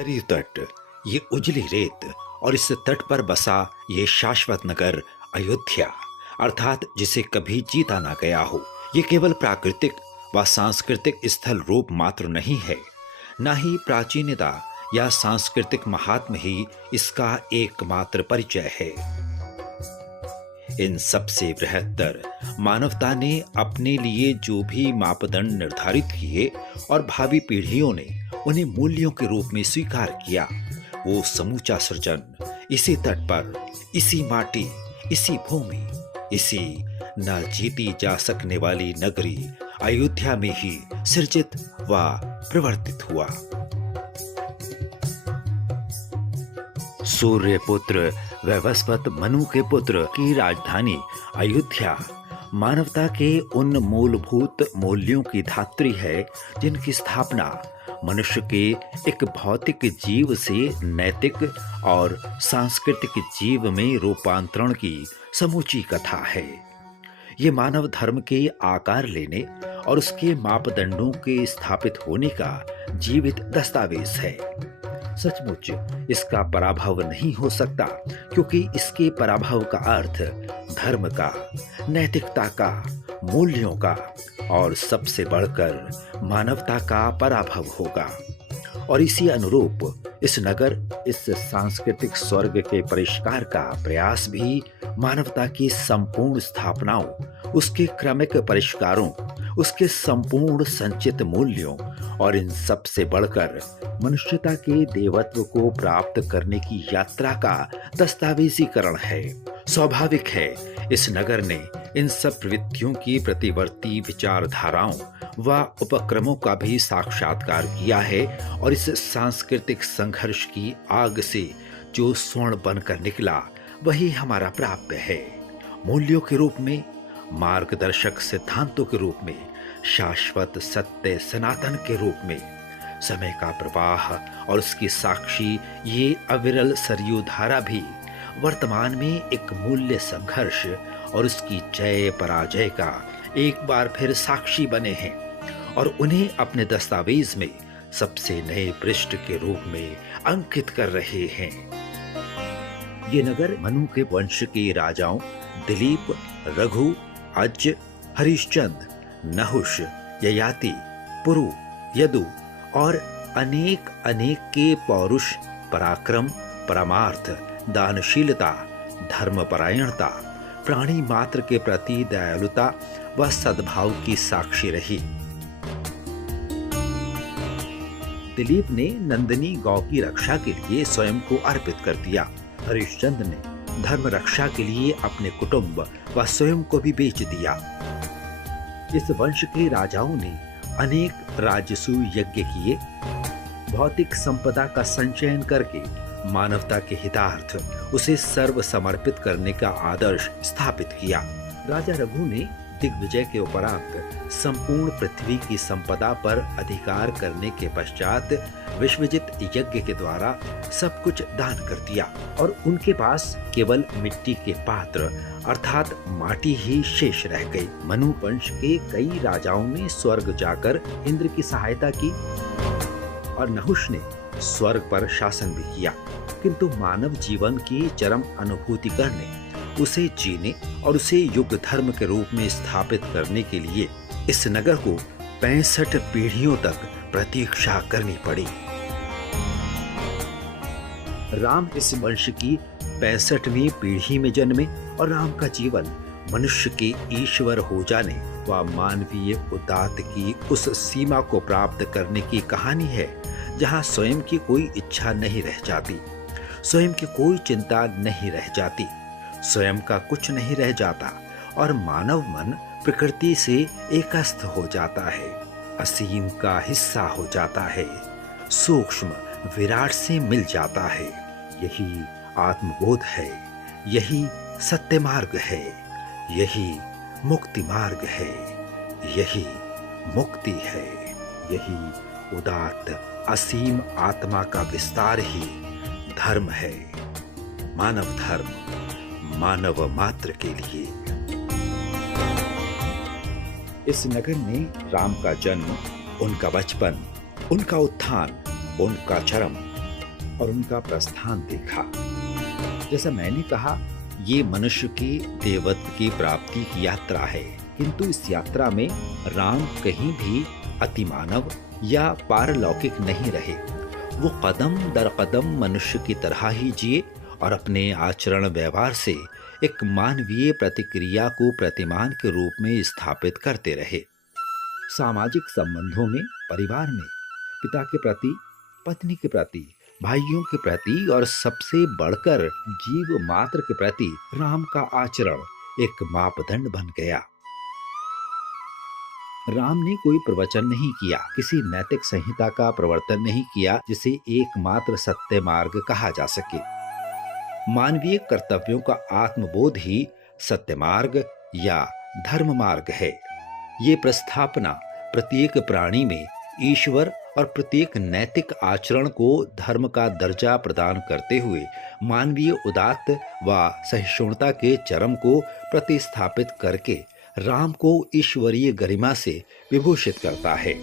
सरयू तट, ये उजली रेत और इस तट पर बसा ये शाश्वत नगर अयोध्या, अर्थात जिसे कभी जीता ना गया हो, ये केवल प्राकृतिक व सांस्कृतिक स्थल रूप मात्र नहीं है, न ही प्राचीनता या सांस्कृतिक महात्म ही इसका एकमात्र परिचय है। इन सबसे बृहत्तर मानवता ने अपने लिए जो भी मापदंड निर्धारित किए और भावी पीढ़ियों ने उन्हें मूल्यों के रूप में स्वीकार किया, वो समूचा सृजन इसी तट पर, इसी माटी, इसी भूमि, इसी न जीती जा सकने वाली नगरी अयोध्या में ही सृजित व प्रवर्तित हुआ। सूर्य पुत्र वैवस्वत मनु के पुत्र की राजधानी अयोध्या मानवता के उन मूलभूत मूल्यों की धात्री है जिनकी स्थापना मनुष्य के एक भौतिक जीव से नैतिक और सांस्कृतिक जीव में रूपांतरण की समूची कथा है। ये मानव धर्म के आकार लेने और उसके मापदंडों के स्थापित होने का जीवित दस्तावेज है। सचमुच इसका पराभव नहीं हो सकता, क्योंकि इसके पराभव का अर्थ धर्म का, नैतिकता का, मूल्यों का और सबसे बढ़कर मानवता का पराभव होगा। और इसी अनुरूप इस नगर, इस सांस्कृतिक स्वर्ग के परिष्कार का प्रयास भी मानवता की संपूर्ण स्थापनाओं, उसके क्रमिक परिष्कारों, उसके संपूर्ण संचित मूल्यों और इन सब से बढ़कर मनुष्यता के देवत्व को प्राप्त करने की यात्रा का दस्तावेजीकरण है। स्वाभाविक है इस नगर ने इन सब प्रवृत्तियों की प्रतिवर्ती विचारधाराओं व उपक्रमों का भी साक्षात्कार किया है और इस सांस्कृतिक संघर्ष की आग से जो स्वर्ण बनकर निकला वही हमारा प्राप्य है। मूल्यों के रूप में, मार्गदर्शक सिद्धांतों के रूप में, शाश्वत सत्य सनातन के रूप में, समय का प्रवाह और उसकी साक्षी ये अविरल सरयू धारा भी वर्तमान में एक मूल्य संघर्ष और उसकी जय पराजय का एक बार फिर साक्षी बने हैं और उन्हें अपने दस्तावेज में सबसे नए पृष्ठ के रूप में अंकित कर रहे हैं। ये नगर मनु के वंश के राजाओं दिलीप, रघु, अज, हरिश्चंद, नहुष, ययाति, पुरु, यदु और अनेक अनेक के पौरुष, पराक्रम, परमार्थ, दानशीलता, धर्मपरायणता, प्राणी मात्र के प्रति दयालुता व सद्भाव की साक्षी रही। दिलीप ने नंदिनी गौ की रक्षा के लिए स्वयं को अर्पित कर दिया। हरिश्चंद्र ने धर्म रक्षा के लिए अपने कुटुंब व स्वयं को भी बेच दिया। इस वंश के राजाओं ने अनेक राजसू यज्ञ किए, भौतिक संपदा का संचयन करके मानवता के हितार्थ उसे सर्व समर्पित करने का आदर्श स्थापित किया। राजा रघु ने दिग्विजय के उपरांत संपूर्ण पृथ्वी की संपदा पर अधिकार करने के पश्चात विश्वजित यज्ञ के द्वारा सब कुछ दान कर दिया और उनके पास केवल मिट्टी के पात्र अर्थात माटी ही शेष रह गई। मनु वंश के कई राजाओं ने स्वर्ग जाकर इंद्र की सहायता की और नहुष ने स्वर्ग पर शासन भी किया, किंतु मानव जीवन की चरम अनुभूति करने, उसे जीने और उसे युग धर्म के रूप में स्थापित करने के लिए इस नगर को 65 पीढ़ियों तक प्रतीक्षा करनी पड़ी। राम इस वंश की 65वीं पीढ़ी में जन्मे और राम का जीवन मनुष्य के ईश्वर हो जाने व मानवीय उदात्त की उस सीमा को प्राप्त करने की कहानी है जहाँ स्वयं की कोई इच्छा नहीं रह जाती, स्वयं की कोई चिंता नहीं रह जाती, स्वयं का कुछ नहीं रह जाता और मानव मन प्रकृति से एकस्थ हो जाता है, असीम का हिस्सा हो जाता है, सूक्ष्म विराट से मिल जाता है। यही आत्मबोध है, यही सत्य मार्ग है, यही मुक्ति मार्ग है, यही मुक्ति है, यही उदात्त असीम आत्मा का विस्तार ही धर्म है। मानव धर्म मानव मात्र के लिए। इस नगर में राम का जन्म, उनका बचपन, उनका उत्थान, उनका चरम और उनका प्रस्थान देखा। जैसा मैंने कहा, ये मनुष्य की देवत्व की प्राप्ति की यात्रा है, किंतु इस यात्रा में राम कहीं भी अतिमानव या पारलौकिक नहीं रहे। वो कदम दर कदम मनुष्य की तरह ही जिए और अपने आचरण व्यवहार से एक मानवीय प्रतिक्रिया को प्रतिमान के रूप में स्थापित करते रहे। सामाजिक संबंधों में, परिवार में, पिता के प्रति, पत्नी के प्रति, भाइयों के प्रति और सबसे बढ़कर जीव मात्र के प्रति राम का आचरण एक मापदंड बन गया। राम ने कोई प्रवचन नहीं किया, किसी नैतिक संहिता का प्रवर्तन नहीं किया जिसे एकमात्र सत्य मार्ग कहा जा सके। मानवीय कर्तव्यों का आत्मबोध ही सत्य मार्ग या धर्म मार्ग है। ये प्रस्थापना प्रत्येक प्राणी में ईश्वर और प्रत्येक नैतिक आचरण को धर्म का दर्जा प्रदान करते हुए मानवीय उदात्त व सहिष्णुता के चरम को प्रतिस्थापित करके राम को ईश्वरीय गरिमा से विभूषित करता है।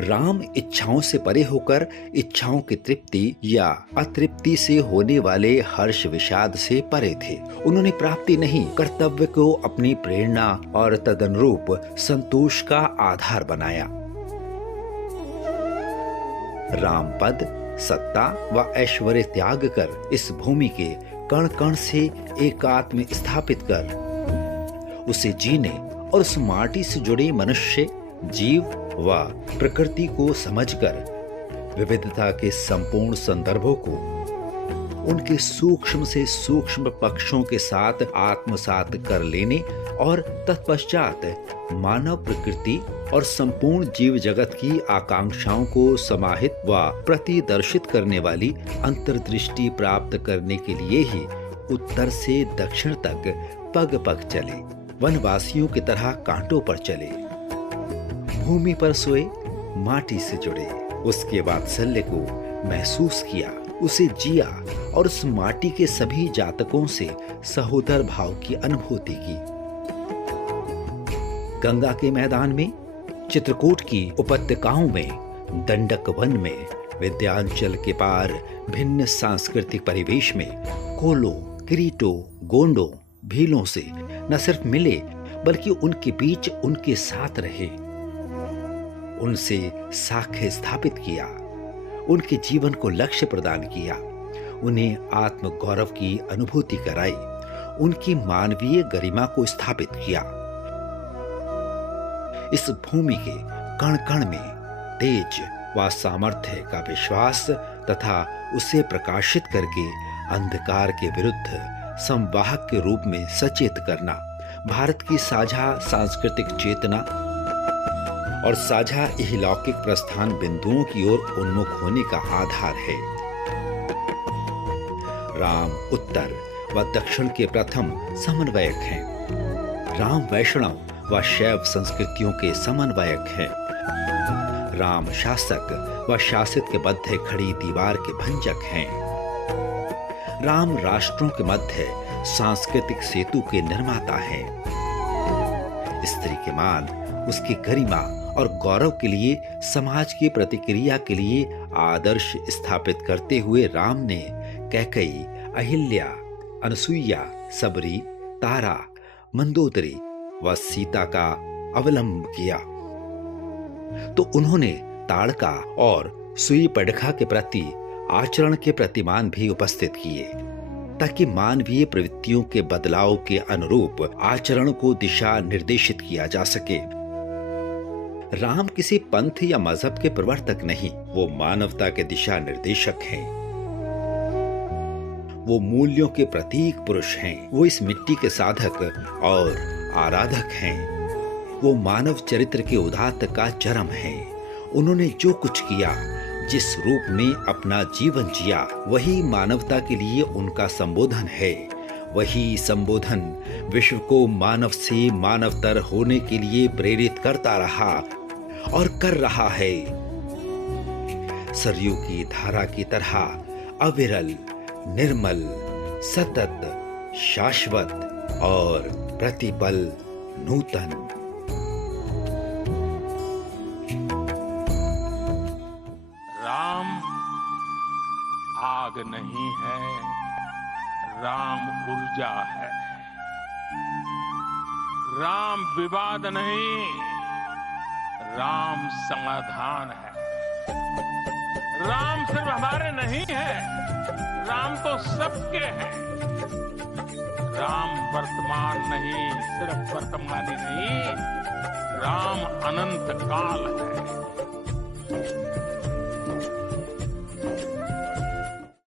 राम इच्छाओं से परे होकर इच्छाओं की तृप्ति या अतृप्ति से होने वाले हर्ष विषाद से परे थे। उन्होंने प्राप्ति नहीं, कर्तव्य को अपनी प्रेरणा और तदनुरूप संतोष का आधार बनाया। राम पद, सत्ता व ऐश्वर्य त्याग कर इस भूमि के कण कण से एकात्म स्थापित कर उसे जीने और उस माटी से जुड़े मनुष्य, जीव व प्रकृति को समझकर विविधता के संपूर्ण संदर्भों को उनके सूक्ष्म से सूक्ष्म पक्षों के साथ आत्मसात कर लेने और तत्पश्चात मानव प्रकृति और संपूर्ण जीव जगत की आकांक्षाओं को समाहित व प्रतिदर्शित करने वाली अंतर्दृष्टि प्राप्त करने के लिए ही उत्तर से दक्षिण तक पग पग चले, वनवासियों की तरह कांटों पर चले, भूमि पर सोए, माटी से जुड़े, उसके वात्सल्य को महसूस किया, उसे जिया और उस माटी के सभी जातकों से सहोदर भाव की अनुभूति की। गंगा के मैदान में, चित्रकूट की उपत्यकाओं में, दंडक वन में, विंध्याचल के पार भिन्न सांस्कृतिक परिवेश में कोलों, किरीटों, गोंडों, भीलों से न सिर्फ मिले बल्कि उनके बीच उनके साथ रहे, उनसे साक्ष्य स्थापित किया, उनके जीवन को लक्ष्य प्रदान किया, उन्हें आत्म गौरव की अनुभूति कराई, उनकी मानवीय गरिमा को स्थापित किया। इस भूमि के कण कण में तेज व सामर्थ्य का विश्वास तथा उसे प्रकाशित करके अंधकार के विरुद्ध संवाहक के रूप में सचेत करना भारत की साझा सांस्कृतिक चेतना और साझा इहलौकिक प्रस्थान बिंदुओं की ओर उन्मुख होने का आधार है। राम उत्तर व दक्षिण के प्रथम समन्वयक हैं। राम वैष्णव व शैव संस्कृतियों के समन्वयक हैं। राम शासक व शासित के मध्य खड़ी दीवार के भंजक हैं। राम राष्ट्रों के मध्य सांस्कृतिक सेतु के निर्माता हैं। स्त्री के मान, उसकी गरिमा और गौरव के लिए, समाज की प्रतिक्रिया के लिए आदर्श स्थापित करते हुए राम ने कैकेयी, अहिल्या, अनसुईया, सबरी, तारा, मंदोदरी व सीता का अवलंब किया। तो उन्होंने ताड़का और सुईपड़खा के प्रति आचरण के प्रतिमान भी उपस्थित किए ताकि मानवीय प्रवृत्तियों के बदलाव के अनुरूप आचरण को दिशा निर्देशित किया जा सके। राम किसी पंथ या मजहब के प्रवर्तक नहीं, वो मानवता के दिशा निर्देशक हैं। वो मूल्यों के प्रतीक पुरुष हैं। वो इस मिट्टी के साधक और आराधक हैं। वो मानव चरित्र के उदात्त का चरम हैं। उन्होंने जो कुछ किया, जिस रूप में अपना जीवन जिया, वही मानवता के लिए उनका संबोधन है। वही संबोधन विश्व को मानव से मानवतर होने के लिए प्रेरित करता रहा और कर रहा है। सरयू की धारा की तरह अविरल, निर्मल, सतत, शाश्वत और प्रतिपल नूतन। आग नहीं है, राम ऊर्जा है। राम विवाद नहीं, राम समाधान है। राम सिर्फ हमारे नहीं है, राम तो सबके हैं। राम वर्तमान नहीं, सिर्फ वर्तमानी नहीं, राम अनंत काल है।